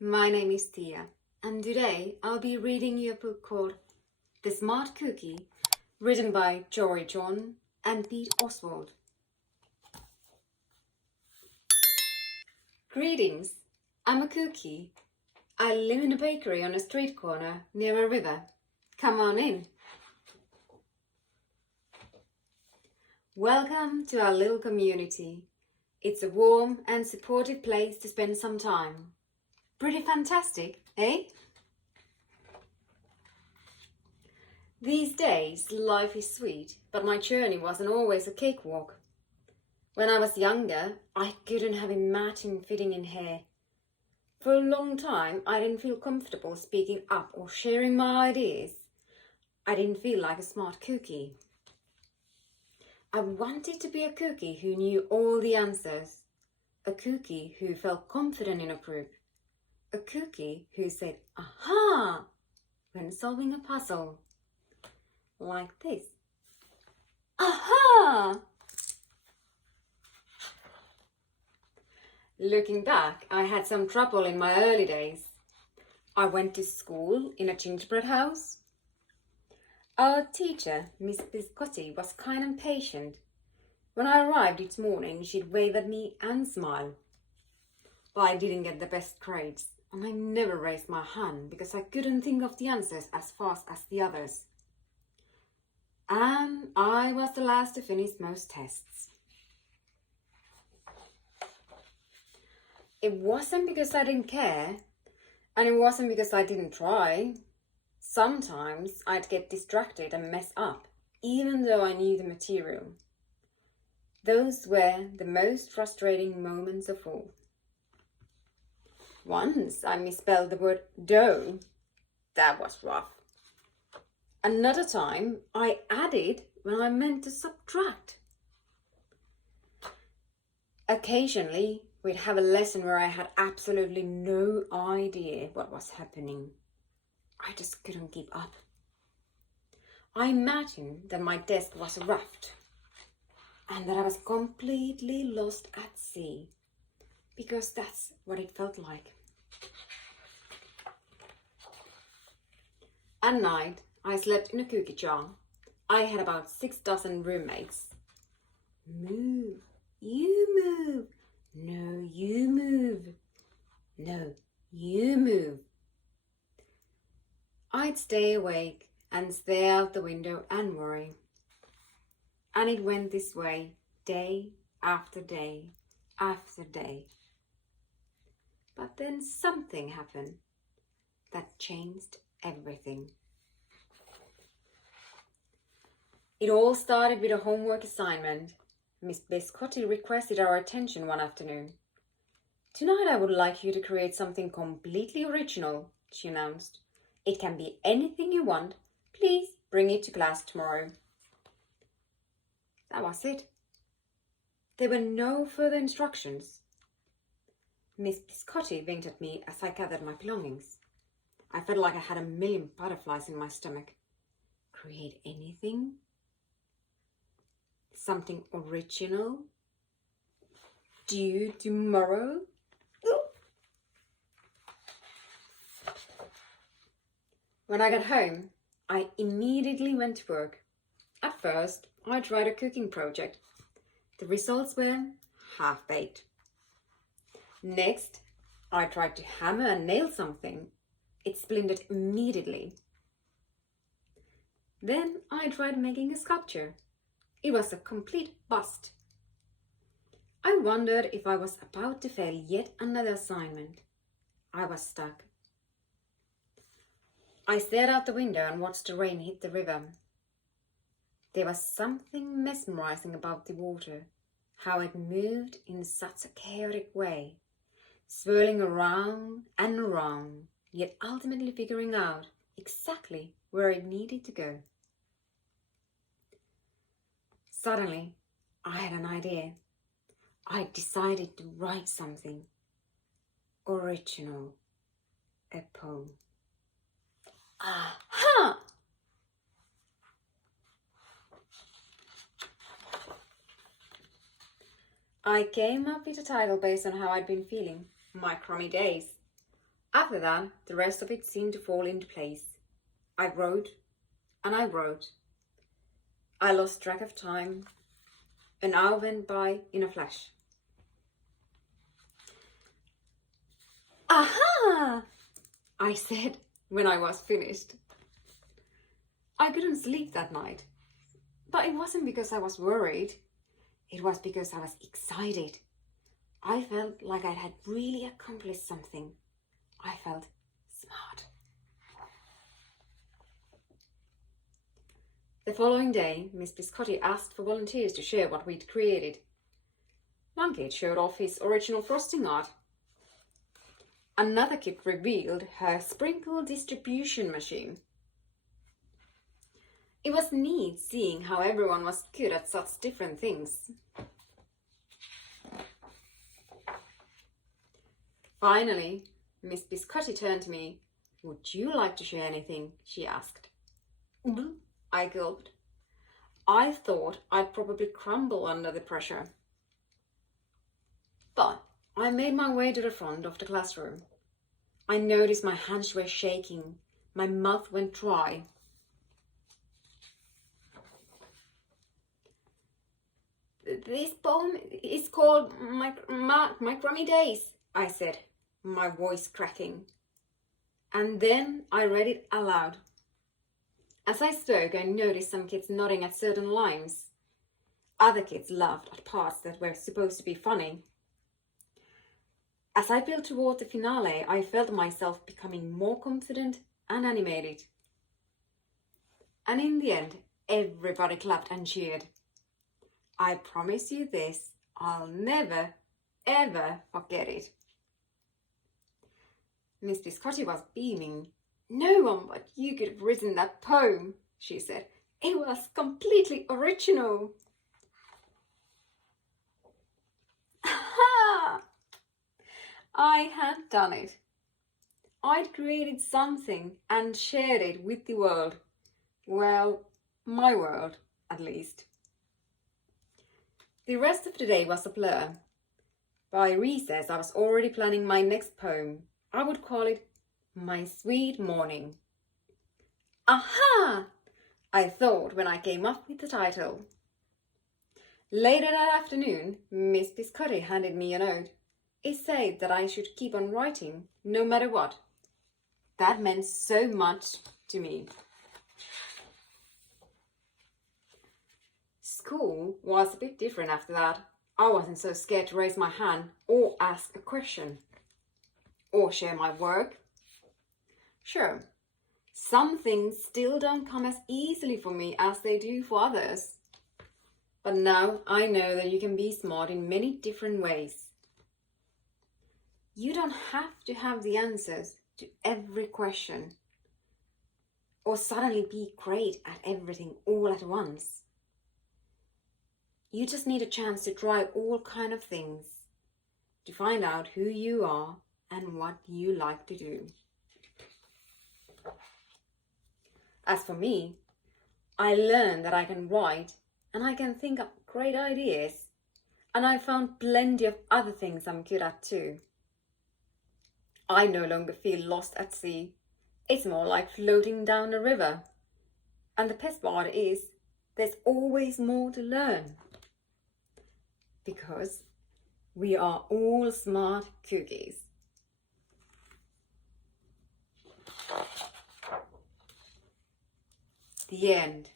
my name is Tiia, and today I'll be reading you a book called The Smart Cookie, written by Jory John and Pete Oswald. Greetings, I'm a cookie. I live in a bakery on a street corner near a river. Come on in. Welcome to our little community. It's a warm and supportive place to spend some time. Pretty fantastic, eh? These days, life is sweet, but my journey wasn't always a cakewalk. When I was younger, I couldn't have imagined fitting in here. For a long time, I didn't feel comfortable speaking up or sharing my ideas. I didn't feel like a smart cookie. I wanted to be a cookie who knew all the answers, a cookie who felt confident in a group, a cookie who said, "Aha!" when solving a puzzle. Like this. Aha! Looking back, I had some trouble in my early days. I went to school in a gingerbread house. Our teacher, Miss Biscotti, was kind and patient. When I arrived each morning, she'd wave at me and smile. But I didn't get the best grades, and I never raised my hand because I couldn't think of the answers as fast as the others. And I was the last to finish most tests. It wasn't because I didn't care, and it wasn't because I didn't try. Sometimes I'd get distracted and mess up, even though I knew the material. Those were the most frustrating moments of all. Once I misspelled the word dough. That was rough. Another time I added when I meant to subtract. Occasionally we'd have a lesson where I had absolutely no idea what was happening. I just couldn't keep up. I imagined that my desk was a raft and that I was completely lost at sea, because that's what it felt like. At night, I slept in a cookie jar. I had about 6 dozen roommates. Move, you move. No, you move. No, you move. I'd stay awake and stare out the window and worry. And it went this way day after day after day. But then something happened that changed everything. It all started with a homework assignment. Miss Biscotti requested our attention one afternoon. "Tonight I would like you to create something completely original," she announced. "It can be anything you want. Please bring it to class tomorrow." That was it. There were no further instructions. Miss Biscotti winked at me as I gathered my belongings. I felt like I had a million butterflies in my stomach. Create anything? Something original? Due tomorrow? When I got home, I immediately went to work. At first, I tried a cooking project. The results were half-baked. Next, I tried to hammer and nail something. It splintered immediately. Then I tried making a sculpture. It was a complete bust. I wondered if I was about to fail yet another assignment. I was stuck. I stared out the window and watched the rain hit the river. There was something mesmerizing about the water, how it moved in such a chaotic way, swirling around and around, yet ultimately figuring out exactly where it needed to go. Suddenly, I had an idea. I decided to write something original, a poem. Aha! I came up with a title based on how I'd been feeling, my crummy days. After that, the rest of it seemed to fall into place. I wrote and I wrote. I lost track of time. An hour went by in a flash. Aha! I said when I was finished. I couldn't sleep that night. But it wasn't because I was worried. It was because I was excited. I felt like I had really accomplished something. I felt smart. The following day, Miss Biscotti asked for volunteers to share what we'd created. One kid showed off his original frosting art. Another kid revealed her sprinkle distribution machine. It was neat seeing how everyone was good at such different things. Finally, Miss Biscotti turned to me. "Would you like to share anything?" she asked. I gulped. I thought I'd probably crumble under the pressure. But I made my way to the front of the classroom. I noticed my hands were shaking. My mouth went dry. "This poem is called My Crummy Days," I said, my voice cracking. And then I read it aloud. As I spoke, I noticed some kids nodding at certain lines. Other kids laughed at parts that were supposed to be funny. As I built toward the finale, I felt myself becoming more confident and animated. And in the end, everybody clapped and cheered. I promise you this, I'll never, ever forget it. Miss Biscotti was beaming. "No one but you could have written that poem," she said. "It was completely original." Ha! I had done it. I'd created something and shared it with the world. Well, my world, at least. The rest of the day was a blur. By recess, I was already planning my next poem. I would call it My Sweet Morning. Aha! I thought when I came up with the title. Later that afternoon, Miss Biscotti handed me a note. It said that I should keep on writing, no matter what. That meant so much to me. School was a bit different after that. I wasn't so scared to raise my hand or ask a question or share my work. Sure, some things still don't come as easily for me as they do for others. But now I know that you can be smart in many different ways. You don't have to have the answers to every question or suddenly be great at everything all at once. You just need a chance to try all kinds of things, to find out who you are and what you like to do. As for me, I learned that I can write and I can think up great ideas, and I found plenty of other things I'm good at too. I no longer feel lost at sea. It's more like floating down a river. And the best part is, there's always more to learn. Because we are all smart cookies. The end.